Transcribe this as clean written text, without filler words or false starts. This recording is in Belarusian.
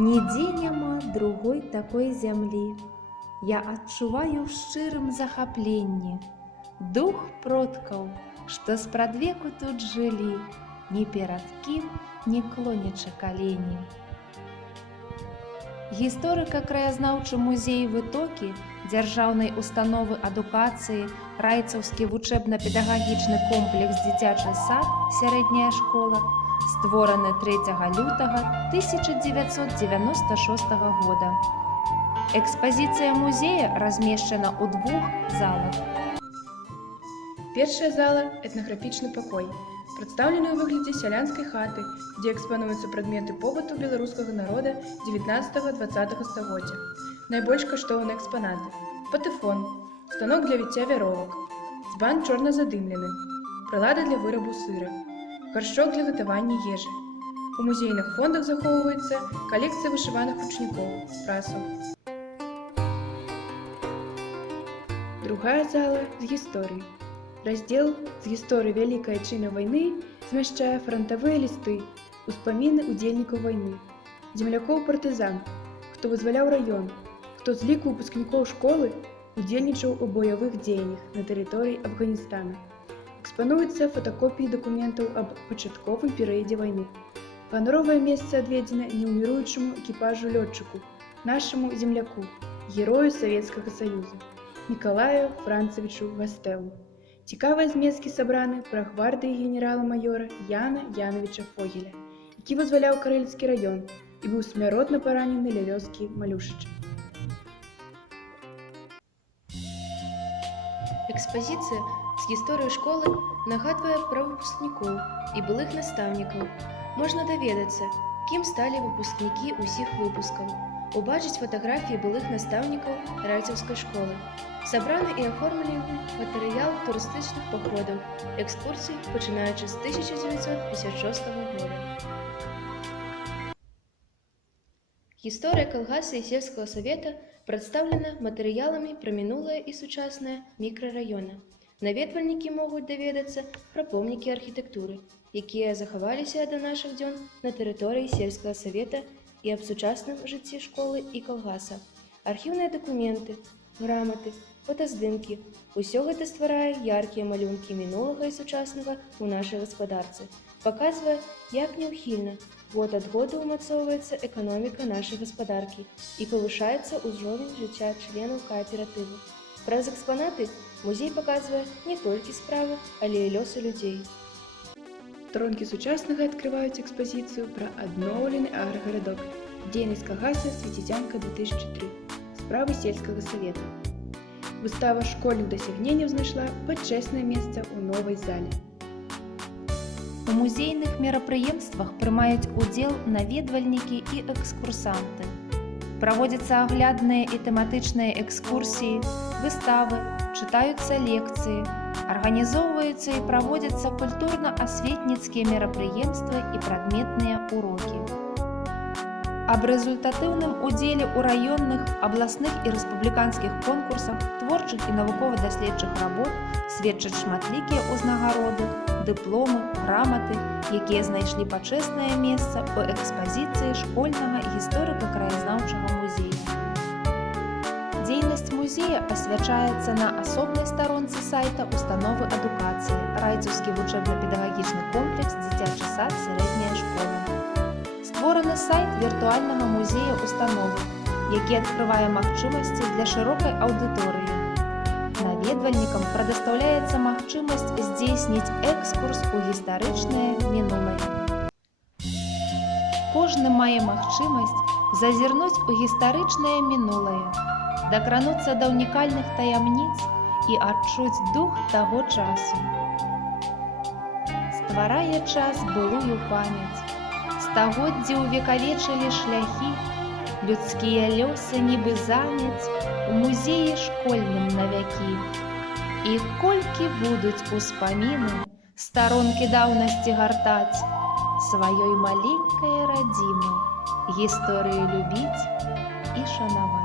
Нідзе няма другой такой зямлі. Я адчуваю ў шчырым захапленні дух продкаў, што спрадвеку тут жылі, ні перад кім не клонячы калені. Гісторыка-краязнаўчы музей Вытокі дзяржаўнай установы адукацыі, райцаўскі вучэбна-педагагічны комплекс «Дзіцячы сад», сярэдняя школа, створаны 3 лютага 1996 года. Экспазіцыя музея размешчана ў 2 залах. Першая зала – этнаграфічны пакой, прадстаўлены ў выглядзе сялянскай хаты, дзе экспануюцца прадметы побыту беларускага народа 19-20 стагоддзя. Найбольш каштоўныя экспанаты – патэфон, станок для віцця вяровак, дзбан чорна-задымлены, прылады для вырабу сыра, гаршчок для гатавання ежы. У музейных фондах захоўваецца калекцыя вышываных ручнікоў, прасаў. Другая зала з гісторыі. Раздзел з гісторыі Вялікай Айчыннай вайны змяшчае франтавыя лісты, успаміны ўдзельнікаў вайны, землякоў-партызан, хто вызваляў раён, хто з ліку выпускнікоў школы удзельнічаў у баявых дзеяннях на тэрыторыі Афганістана. Экспануюцца фотакопіі дакументаў аб пачатковым перыядзе вайны. Ганаровае месца адведзена неўміруючаму экіпажу-лётчыку, нашаму земляку, герою Савецкага Саюза, Мікалаю Францавічу Гастэлу. Цікавыя зместкі сабраны пра гвардыі генерала-маёра Яна Яновіча Фогеля, які вызваляў Карэльскі раён і быў смяротна паранены ля вёскі Малюшыча. Экспазіцыя з гісторыі школы нагадвае пра выпускнікоў і былых настаўнікаў. Можна даведацца, кім сталі выпускнікі ўсіх выпускаў, убачыць фатаграфіі былых настаўнікаў райцаўскай школы. Сабраны і аформлены матэрыял турыстычных паходаў, экскурсій, пачынаючы з 1956 года. Гісторыя калгаса і сельскага савета прадстаўлена матэрыяламі пра мінулае і сучаснае мікрараёна. Наведвальнікі могуць даведацца пра помнікі архітэктуры, якія захаваліся да нашых дзён на тэрыторыі сельскага савета і аб сучасным жыцці школы і калгаса. Архіўныя дакументы, граматы, фотаздымкі – усё гэта стварае яркія малюнкі мінулага і сучаснага ў нашай гаспадарцы, паказвае, як няўхільна год ад году ўмацоўваецца эканоміка нашай гаспадаркі і павышаецца ўзровень жыцця членаў кааператыву. Праз экспанаты музей паказвае не толькі справы, але і лёсы людзей. Сторонкі сучаснага адкрываюць экспазіцыю пра адноўлены аграгарадок, дзейнасць калгаса «Свецізянка 2003», справы сельскага савета. Выстава школьных дасягненняў знайшла пачэснае месца ў новай зале. У музейных мерапрыемствах прымаюць удзел наведвальнікі і экскурсанты. Праводзяцца аглядныя і тэматычныя экскурсіі, выставы, чытаюцца лекцыі, арганізоўваюцца і праводзяцца культурна-асветніцкія мерапрыемствы і прадметныя урокі. Аб рэзультатыўным удзеле ў раённых, абласных і рэспубліканскіх конкурсах, творчых і навукова-даследчых работ сведчаць шматлікія ўзнагароды, дыпломы, граматы, якія знайшлі пачэснае месца ў экспазіцыі школьнага гісторыка-краязнаўчага музея. Дзейнасць музея асвячаецца на асобнай старонцы сайта установы адукацыі, райцаўскі вучэбна-педагагічны комплекс «Дзіцячы сад», сярэдняя школа. Створаны сайт віртуальнага музея установы, які адкрывае магчымасці для шырокай аўдыторыі. Наведвальнікам прадастаўляецца магчымасць здзейсніць экскурс у гістарычнае мінулае. Кожны мае магчымасць зазірнуць у гістарычнае мінулае, дакрануцца да ўнікальных таямніц і адчуць дух таго часу. Стварае час былую памяць, стагоддзі ўвекавечылі шляхі, людскія лёсы нібы замяць у музеі школьным навякі. І колькі будуць успаміны старонкі даўнасці гартаць, сваёй маленькай радзімы гісторыю любіць і шанаваць.